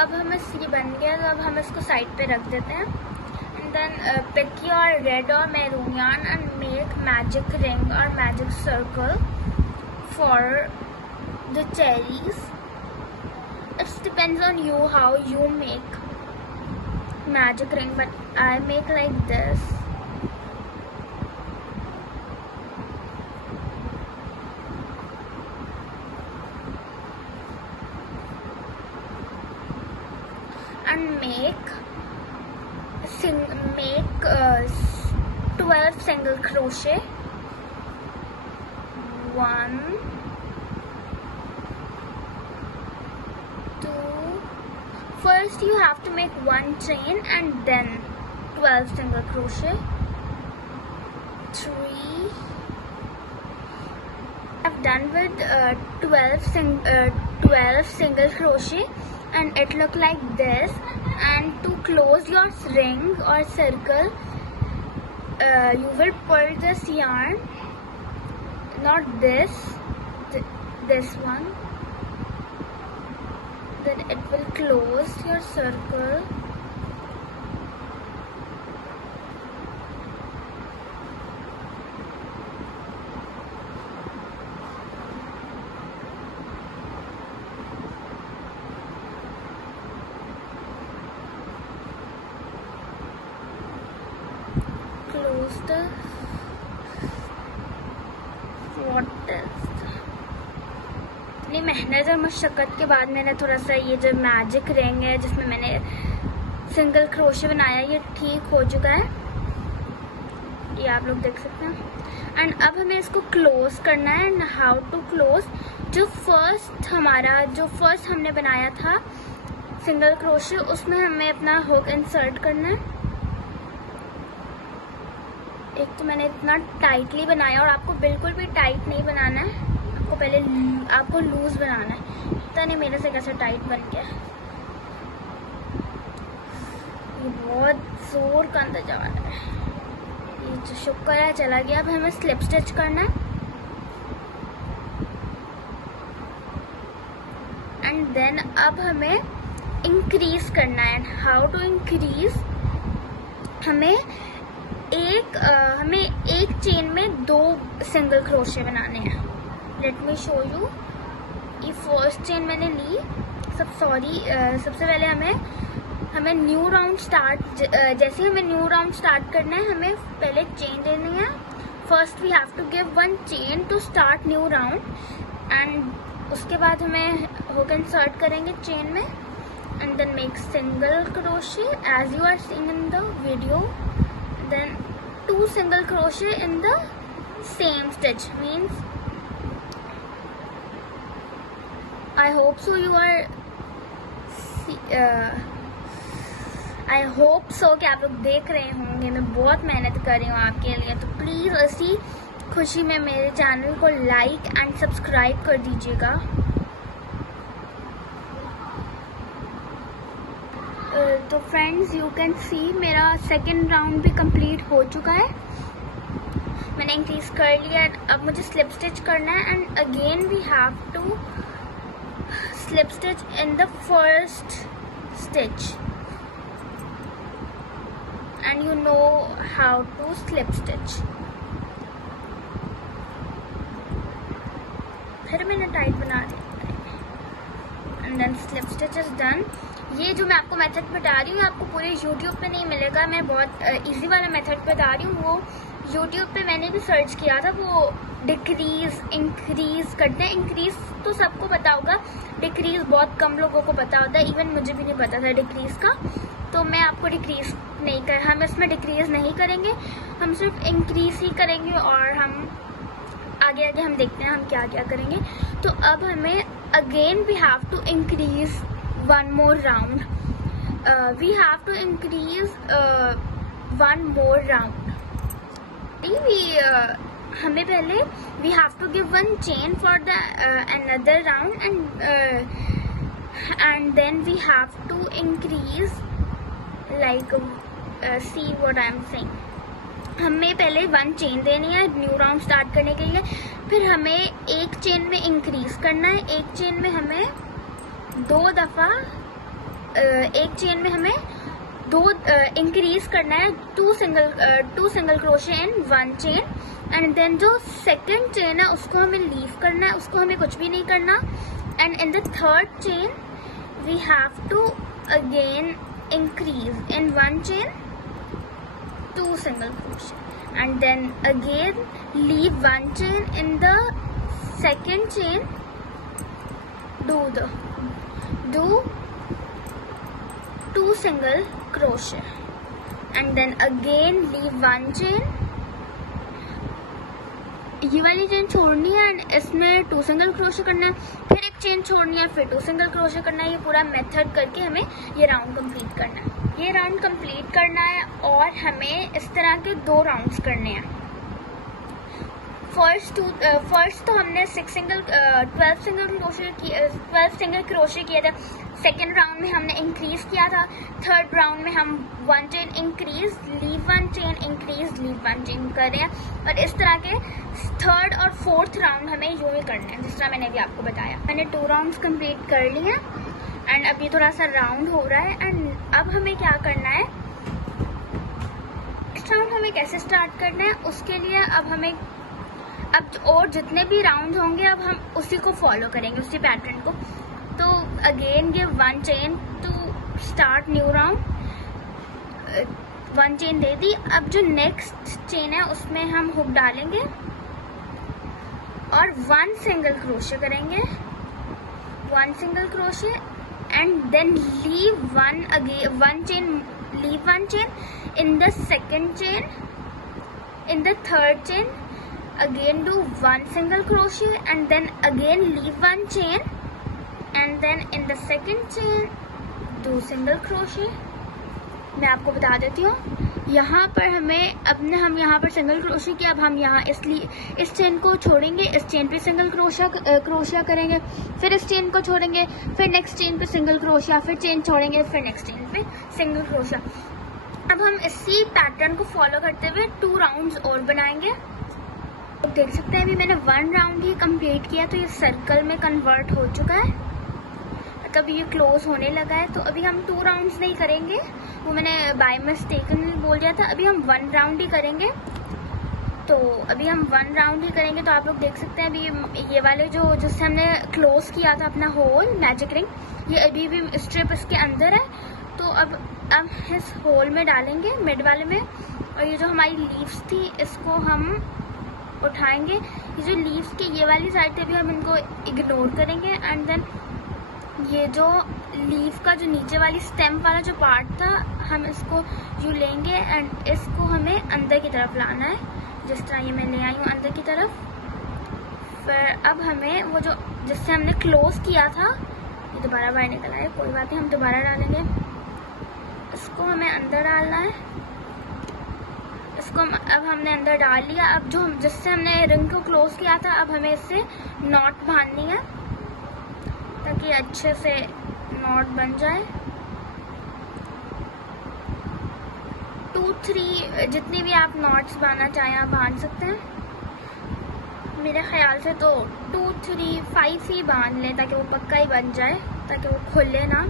अब हम ये बन गया, तो अब हम इसको साइड पे रख देते हैं। And then pick your red और maroon yarn and make magic ring और magic circle for the cherries. It depends on you how you make magic ring, but I make like this. And make 12 single crochet. 1, 2. First you have to make 1 chain and then 12 single crochet. 3. I've done with 12 single crochet and it look like this. And to close your ring or circle, you will pull this yarn, not this one, then it will close your circle. इतनी मेहनत और मशक्क़त के बाद मैंने थोड़ा सा ये जो मैजिक रिंग है जिसमें मैंने सिंगल क्रोशे बनाया, ये ठीक हो चुका है, ये आप लोग देख सकते हैं। एंड अब हमें इसको क्लोज करना है। एंड हाउ टू क्लोज, जो फर्स्ट हमने बनाया था सिंगल क्रोशे, उसमें हमें अपना हुक इंसर्ट करना है। एक तो मैंने इतना टाइटली बनाया, और आपको बिल्कुल भी टाइट नहीं बनाना है, आपको पहले आपको लूज बनाना है। पता नहीं मेरे से कैसा टाइट बन गया, ये बहुत जोर का अंदर जा रहा है। ये जो शुक्र है चला गया। अब हमें स्लिप स्टिच करना है एंड देन अब हमें इंक्रीज करना है। हाउ टू इंक्रीज, हमें एक चेन में 2 सिंगल क्रोशे बनाने हैं। Let me show you. ये फर्स्ट चेन मैंने ली। सबसे पहले हमें न्यू राउंड स्टार्ट, जैसे हमें न्यू राउंड स्टार्ट करना है, हमें पहले चेन देनी है। First we have to give 1 chain to start new round and उसके बाद हमें हुक इंसर्ट करेंगे चेन में and then make single crochet as you are seeing in the video. Then 2 single crochet in the same stitch. Means I hope so you are I hope so कि आप लोग देख रहे होंगे। मैं बहुत मेहनत कर रही हूँ आपके लिए, तो प्लीज़ इसी खुशी में मेरे चैनल को लाइक एंड सब्सक्राइब कर दीजिएगा। तो फ्रेंड्स, यू कैन सी मेरा सेकेंड राउंड भी कंप्लीट हो चुका है। मैंने इंक्रीज कर लिया। अब मुझे स्लिप स्टिच करना है and again we have to slip stitch in the first stitch and you know how to slip stitch. फिर मैंने टाइट बना दी and then slip stitch is done. ये जो मैं आपको मेथड बता रही हूँ आपको पूरे यूट्यूब पे नहीं मिलेगा। मैं बहुत इजी वाला मेथड बता रही हूँ। वो यूट्यूब पे मैंने भी सर्च किया था। वो डिक्रीज इंक्रीज करते हैं। इंक्रीज तो सबको पता होगा, डिक्रीज बहुत कम लोगों को पता होता है। इवन मुझे भी नहीं पता था डिक्रीज का। तो मैं आपको डिक्रीज नहीं कर, हम इसमें डिक्रीज नहीं करेंगे, हम सिर्फ इंक्रीज ही करेंगे। और हम आगे हम देखते हैं हम क्या क्या करेंगे। तो अब हमें again we have to increase 1 more round. We have to increase 1 more round. हमें पहले we have to give 1 chain for the another round and then we have to increase like see what I am saying. हमें पहले 1 chain देनी है new round start करने के लिए। फिर हमें एक चेन में इंक्रीज करना है। एक चेन में हमें 2 दफ़ा एक चेन में हमें दो इंक्रीज करना है, two single crochet in one chain, and then जो सेकंड चेन है उसको हमें लीव करना है, उसको हमें कुछ भी नहीं करना, and in the third chain we have to again increase in one chain, two single crochet, and then again leave one chain in the second chain, do two single crochet, and then again leave one chain, ये वाली chain छोड़नी है and इसमें to single crochet करना है, फिर एक chain छोड़नी है, फिर टू सिंगल क्रोशे करना है। ये पूरा मेथड करके हमें ये राउंड कंप्लीट करना है। ये राउंड कंप्लीट करना है और हमें इस तरह के 2 राउंड्स करने हैं। फर्स्ट तो हमने 12 सिंगल क्रोशे किए थे। सेकेंड राउंड में हमने इंक्रीज किया था। थर्ड राउंड में हम 1 chain increase, leave 1 chain, increase, leave 1 chain कर रहे हैं। और इस तरह के थर्ड और फोर्थ राउंड हमें यूँ ही करने हैं, जिस तरह मैंने अभी आपको बताया। मैंने 2 राउंड्स कंप्लीट कर लिए हैं एंड अब ये थोड़ा सा राउंड हो रहा है। एंड अब हमें क्या करना है, नेक्स्ट राउंड हमें कैसे स्टार्ट करना है, उसके लिए अब और जितने भी राउंड होंगे अब हम उसी को फॉलो करेंगे, उसी पैटर्न को। तो again give 1 chain to start new round, 1 chain दे दी। अब जो नेक्स्ट चेन है उसमें हम हुक डालेंगे और 1 सिंगल क्रोशे करेंगे, 1 single crochet, and then leave 1 chain in the second chain, in the third chain again do 1 single crochet and then again leave 1 chain, and then in the second chain do single crochet। मैं आपको बता देती हूँ, यहाँ पर हम यहाँ पर सिंगल क्रोशे किया। अब हम यहाँ इस चेन को छोड़ेंगे, इस चेन पे सिंगल क्रोशिया करेंगे, फिर इस चेन को छोड़ेंगे, फिर नेक्स्ट चेन पे सिंगल क्रोशिया, फिर चेन छोड़ेंगे, फिर नेक्स्ट चेन पे सिंगल क्रोशिया। अब हम इसी पैटर्न को फॉलो करते हुए 2 राउंड्स और बनाएंगे। तो देख सकते हैं अभी मैंने 1 राउंड ही कंप्लीट किया, तो ये सर्कल में कन्वर्ट हो चुका है, मतलब ये क्लोज होने लगा है। तो अभी हम 2 राउंड्स नहीं करेंगे, वो मैंने बाय मिस्टेकन बोल दिया था। अभी हम 1 राउंड ही करेंगे। तो अभी हम 1 राउंड ही करेंगे। तो आप लोग देख सकते हैं अभी ये वाले जिससे हमने क्लोज किया था अपना होल मैजिक रिंग, ये अभी भी स्ट्रिप इसके अंदर है। तो अब इस होल में डालेंगे मिड वाले में, और ये जो हमारी लीव्स थी इसको हम उठाएंगे। ये जो लीव्स की ये वाली साइड थी अभी हम इनको इग्नोर करेंगे, एंड देन ये जो लीफ का जो नीचे वाली स्टेम वाला जो पार्ट था हम इसको यूँ लेंगे एंड इसको हमें अंदर की तरफ लाना है, जिस तरह ये मैं ले आई हूँ अंदर की तरफ। फिर अब हमें वो जो जिससे हमने क्लोज किया था ये दोबारा बाहर निकल आए, कोई बात नहीं, हम दोबारा डालेंगे। इसको हमें अंदर डालना है, इसको अब हमने अंदर डाल लिया। अब जो जिससे हमने रिंग को क्लोज किया था अब हमें इससे नॉट बांधनी है ताकि अच्छे से नॉट बन जाए। 2-3 जितनी भी आप नॉट्स बांधना चाहें आप बांध सकते हैं। मेरे ख्याल से तो 2-3-5 ही बांध लें ताकि वो पक्का ही बन जाए, ताकि वो खुले ना।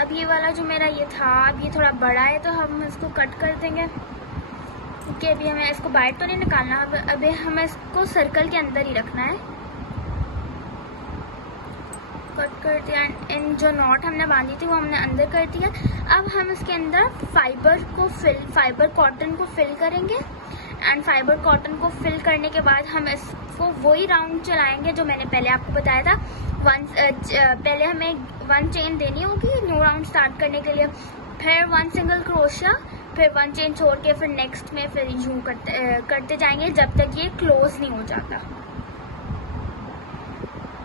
अब ये वाला जो मेरा ये था अब ये थोड़ा बड़ा है तो हम इसको कट कर देंगे, क्योंकि अभी हमें इसको बाहर तो नहीं निकालना। अभी हमें इसको सर्कल के अंदर ही रखना है। कट कर दिया। इन जो नॉट हमने बांधी थी वो हमने अंदर कर दिया। अब हम इसके अंदर फाइबर कॉटन को फिल करेंगे, एंड फाइबर कॉटन को फिल करने के बाद हम इसको वही राउंड चलाएंगे जो मैंने पहले आपको बताया था। पहले हमें 1 चेन देनी होगी न्यू राउंड स्टार्ट करने के लिए, फिर 1 सिंगल क्रोशिया, फिर 1 चेन छोड़ के फिर नेक्स्ट में फिर यूं करते जाएंगे जब तक ये क्लोज नहीं हो जाता।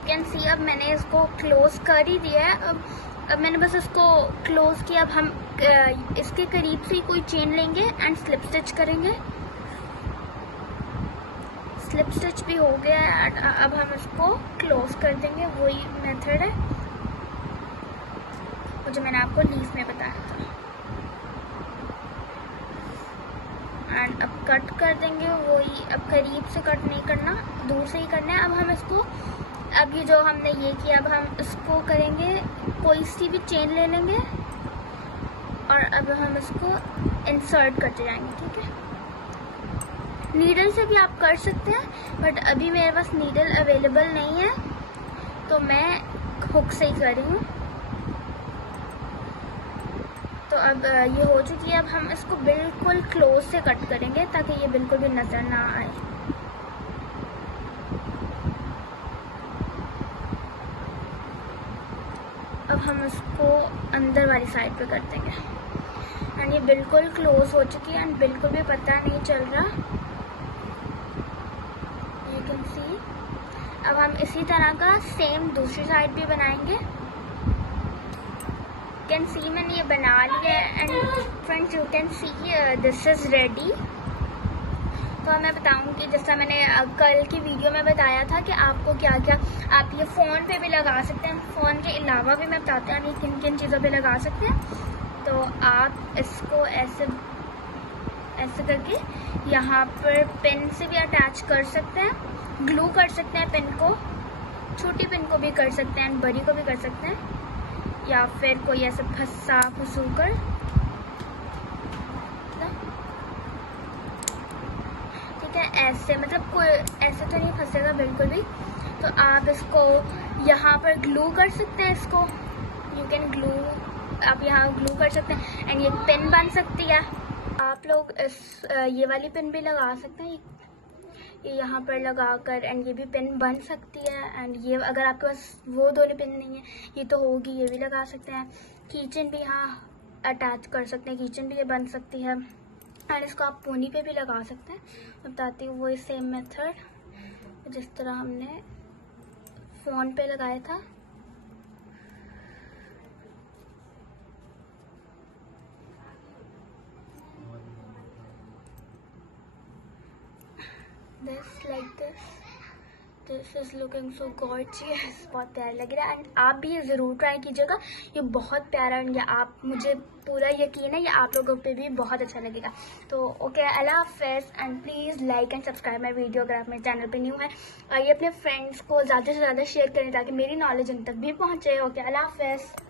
कैन सी अब मैंने इसको क्लोज कर ही दिया है। अब मैंने बस इसको क्लोज किया। अब हम इसके करीब से कोई चेन लेंगे एंड स्लिप स्टिच करेंगे। स्लिप स्टिच भी हो गया है। अब हम इसको क्लोज कर देंगे, वही मेथड है वो जो मैंने आपको लीफ में बताया था। एंड अब कट कर देंगे, वही अब करीब से कट नहीं करना, दूर से ही करना है। अब हम इसको, अब ये जो हमने ये किया, अब हम इसको करेंगे, कोई सी भी चेन ले लेंगे और अब हम इसको इंसर्ट करते जाएंगे, ठीक है। नीडल से भी आप कर सकते हैं, बट अभी मेरे पास नीडल अवेलेबल नहीं है तो मैं हुक से ही कर रही हूँ। तो अब ये हो चुकी है। अब हम इसको बिल्कुल क्लोज से कट करेंगे ताकि ये बिल्कुल भी नज़र ना आए। अब हम इसको अंदर वाली साइड पे कर देंगे एंड ये बिल्कुल क्लोज हो चुकी है एंड बिल्कुल भी पता नहीं चल रहा, यू कैन सी। अब हम इसी तरह का सेम दूसरी साइड भी बनाएंगे। कैन सी मैंने ये बना लिया है and friends you can see this is ready. तो मैं बताऊंगी, जैसा मैंने कल की वीडियो में बताया था कि आपको क्या क्या आप ये फ़ोन पे भी लगा सकते हैं, फ़ोन के अलावा भी मैं बताती हूँ आप किन किन चीज़ों पे लगा सकते हैं। तो आप इसको ऐसे ऐसे करके यहाँ पर पेन से भी अटैच कर सकते हैं, ग्लू कर सकते हैं पेन को, छोटी पेन को भी कर सकते हैं, बड़ी को भी कर सकते हैं, या फिर कोई ऐसे फंसू कर, ठीक है। ऐसे मतलब कोई ऐसे तो नहीं फंसेगा बिल्कुल भी। तो आप इसको यहाँ पर ग्लू कर सकते हैं, इसको यू कैन ग्लू, आप यहाँ ग्लू कर सकते हैं एंड ये पेन बन सकती है। आप लोग इस ये वाली पेन भी लगा सकते हैं, ये यहाँ पर लगा कर, एंड ये भी पेन बन सकती है। एंड ये अगर आपके पास वो दोनों पेन नहीं है, ये तो होगी, ये भी लगा सकते हैं। कीचेन भी यहाँ अटैच कर सकते हैं, कीचेन भी ये बन सकती है एंड इसको आप पोनी पे भी लगा सकते हैं। मैं बताती हूँ वही सेम मेथड जिस तरह हमने फ़ोन पे लगाया था। This is looking so gorgeous, बहुत प्यारा लग रहा है एंड आप भी ये ज़रूर ट्राई कीजिएगा, ये बहुत प्यारा है। आप, मुझे पूरा यकीन है ये आप लोगों पे भी बहुत अच्छा लगेगा। तो ओके, अल्लाह हाफ़िज़ and please like and subscribe my video अगर आप मेरे चैनल पे न्यू है, और ये अपने फ्रेंड्स को ज़्यादा से ज़्यादा शेयर करें ताकि मेरी नॉलेज उन तक भी पहुँचे। ओके, अल्लाह हाफ़िज़।